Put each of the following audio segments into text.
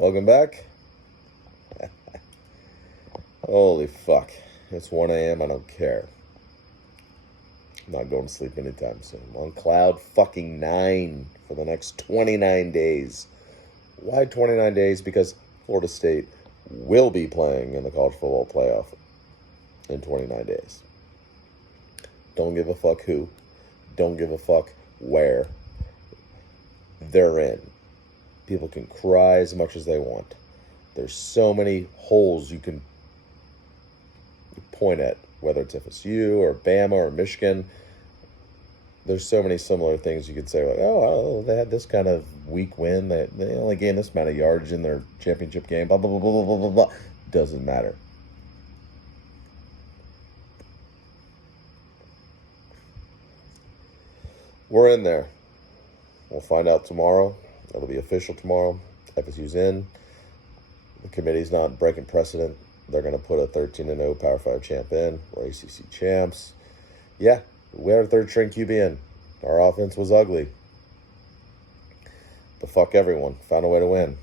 Welcome back. Holy fuck. It's 1 a.m. I don't care. I'm not going to sleep anytime soon. I'm on cloud fucking 9 for the next 29 days. Why 29 days? Because Florida State will be playing in the college football playoff in 29 days. Don't give a fuck who. Don't give a fuck where. They're in. People can cry as much as they want. There's so many holes you can point at, whether it's FSU or Bama or Michigan. There's so many similar things you could say, like, oh, they had this kind of weak win. They only gained this amount of yards in their championship game. Blah, blah, blah, blah, blah, blah, blah. Doesn't matter. We're in there. We'll find out tomorrow. It'll be official tomorrow. FSU's in. The committee's not breaking precedent. They're going to put a 13-0 Power 5 champ in. We're ACC champs. Yeah, we had a third-string QB in. Our offense was ugly. But fuck everyone. Found a way to win.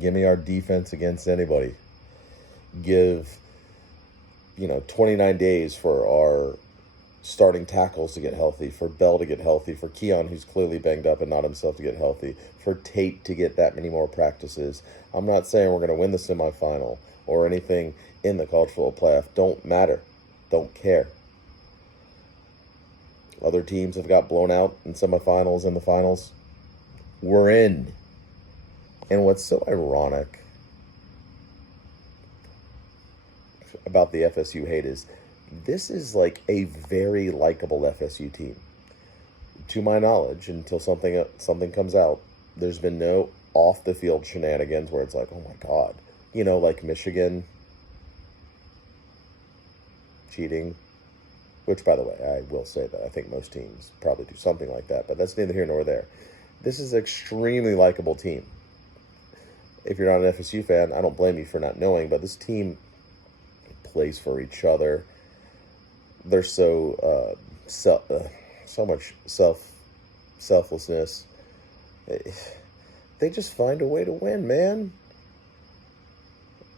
Give me our defense against anybody. Give, 29 days for our starting tackles to get healthy, for Bell to get healthy, for Keon, who's clearly banged up and not himself, to get healthy, for Tate to get that many more practices. I'm not saying we're going to win the semifinal or anything in the college football playoff. Don't matter. Don't care. Other teams have got blown out in semifinals and the finals. We're in. And what's so ironic about the FSU hate is this is like a very likable FSU team. To my knowledge, until something comes out, there's been no off-the-field shenanigans where it's like, oh my God. Like Michigan cheating. Which, by the way, I will say that I think most teams probably do something like that. But that's neither here nor there. This is an extremely likable team. If you're not an FSU fan, I don't blame you for not knowing. But this team plays for each other. They're so much selflessness. They just find a way to win, man.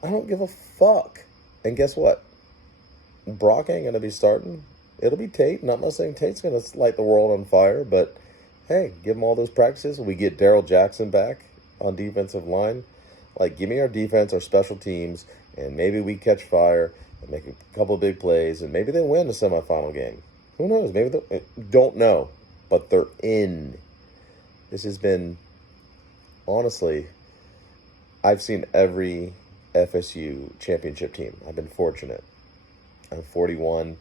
I don't give a fuck. And guess what? Brock ain't gonna be starting. It'll be Tate. And I'm not saying Tate's gonna light the world on fire, but hey, give him all those practices. We get Daryl Jackson back on defensive line. Like, give me our defense, our special teams, and maybe we catch fire and make a couple of big plays, and maybe they win the semifinal game. Who knows? Maybe they don't know, but they're in. This has been, honestly, I've seen every FSU championship team. I've been fortunate. I'm 41.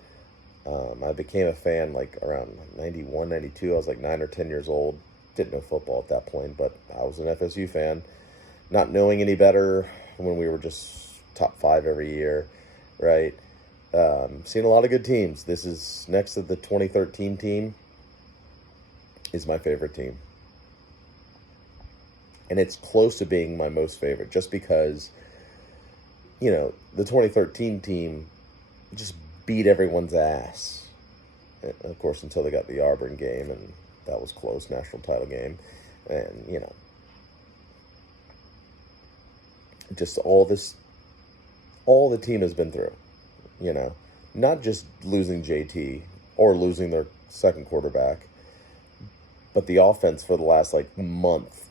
I became a fan like around 91, 92. I was like 9 or 10 years old. Didn't know football at that point, but I was an FSU fan. Not knowing any better when we were just top 5 every year. Right? Seen a lot of good teams. This is next to the 2013 team is my favorite team. And it's close to being my most favorite just because, the 2013 team just beat everyone's ass. Of course, until they got the Auburn game, and that was close, national title game. And, just all the team has been through, not just losing JT or losing their second quarterback, but the offense for the last month,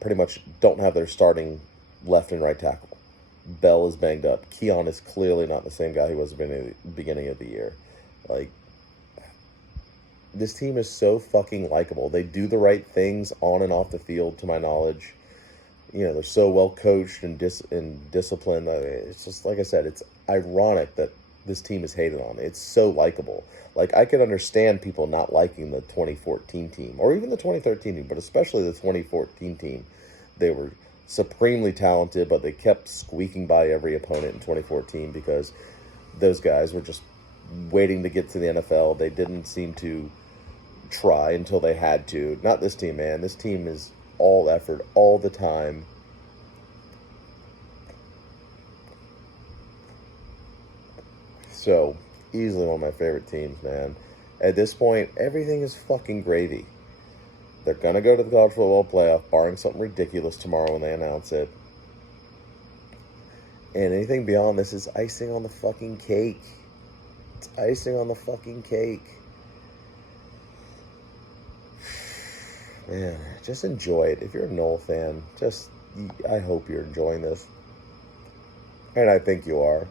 pretty much don't have their starting left and right tackle. Bell is banged up. Keon is clearly not the same guy he was at the beginning of the year. This team is so fucking likable. They do the right things on and off the field, to my knowledge. They're so well coached and disciplined. It's just, like I said, it's ironic that this team is hated on. It's so likable. I could understand people not liking the 2014 team or even the 2013 team, but especially the 2014 team. They were supremely talented, but they kept squeaking by every opponent in 2014 because those guys were just waiting to get to the NFL. They didn't seem to try until they had to. Not this team, man. This team is all effort, all the time. So, easily one of my favorite teams, man. At this point, everything is fucking gravy. They're going to go to the college football playoff, barring something ridiculous tomorrow when they announce it. And anything beyond this is icing on the fucking cake. It's icing on the fucking cake. Man, just enjoy it. If you're a Noel fan, I hope you're enjoying this. And I think you are.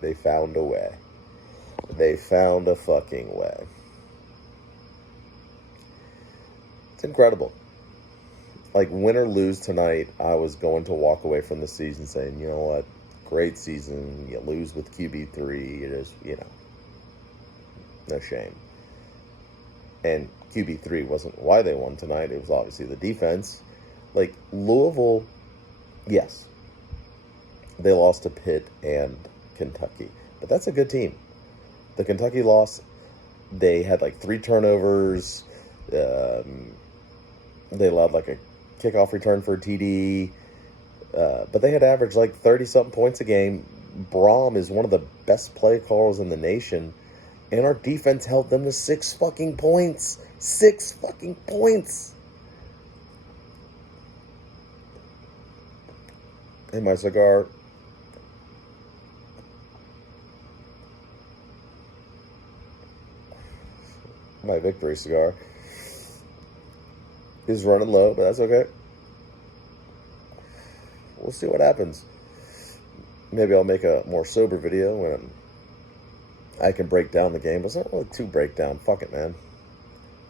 They found a way. They found a fucking way. It's incredible. Like, win or lose tonight, I was going to walk away from the season saying, you know what, great season. You lose with QB3. It is, no shame. And QB3 wasn't why they won tonight. It was obviously the defense. Like, Louisville, yes, they lost to Pitt and Kentucky. But that's a good team. The Kentucky loss, they had like 3 turnovers. They allowed like a kickoff return for a TD. But they had averaged like 30-something points a game. Braum is one of the best play callers in the nation. And our defense held them to 6 fucking points. 6 fucking points. And my cigar. My victory cigar is running low, but that's okay. We'll see what happens. Maybe I'll make a more sober video when I can break down the game. But it's not really too breakdown. Fuck it, man.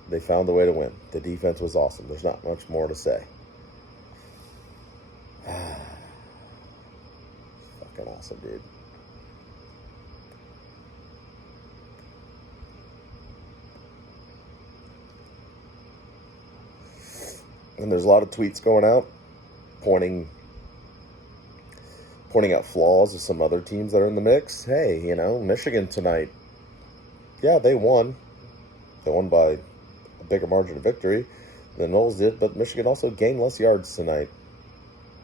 They found a way to win. The defense was awesome. There's not much more to say. Fucking awesome, dude. And there's a lot of tweets going out pointing out flaws of some other teams that are in the mix. Hey, Michigan tonight, yeah, they won. They won by a bigger margin of victory than Knowles did, but Michigan also gained less yards tonight.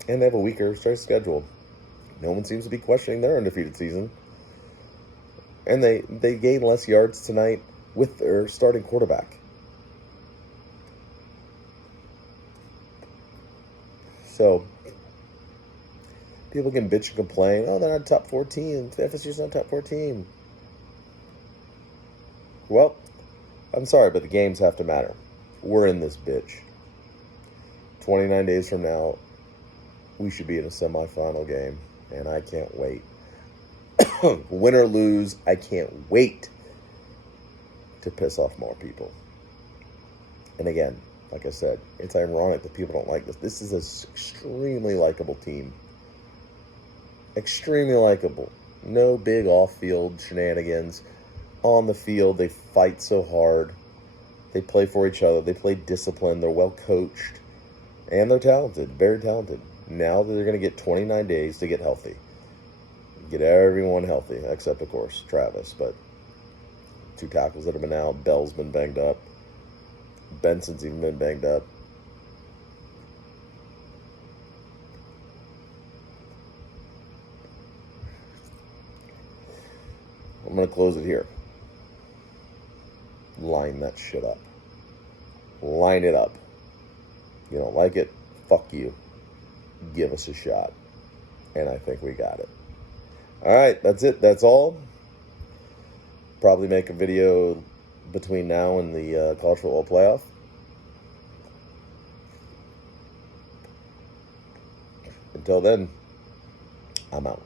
And they have a weaker straight schedule. No one seems to be questioning their undefeated season. And they gained less yards tonight with their starting quarterback. So, people can bitch and complain, oh, they're not a top 4 team. FSU's not a top 4 team. Well, I'm sorry, but the games have to matter. We're in this bitch. 29 days from now, we should be in a semifinal game, and I can't wait. Win or lose, I can't wait to piss off more people. And again, like I said, it's ironic that people don't like this. This is an extremely likable team. Extremely likable. No big off-field shenanigans. On the field, they fight so hard. They play for each other. They play disciplined. They're well coached. And they're talented. Very talented. Now that they're going to get 29 days to get healthy. Get everyone healthy. Except, of course, Travis. But 2 tackles that have been out. Bell's been banged up. Benson's even been banged up. I'm going to close it here. Line that shit up. Line it up. You don't like it? Fuck you. Give us a shot. And I think we got it. Alright, that's it. That's all. Probably make a video between now and the college football playoff. Until then, I'm out.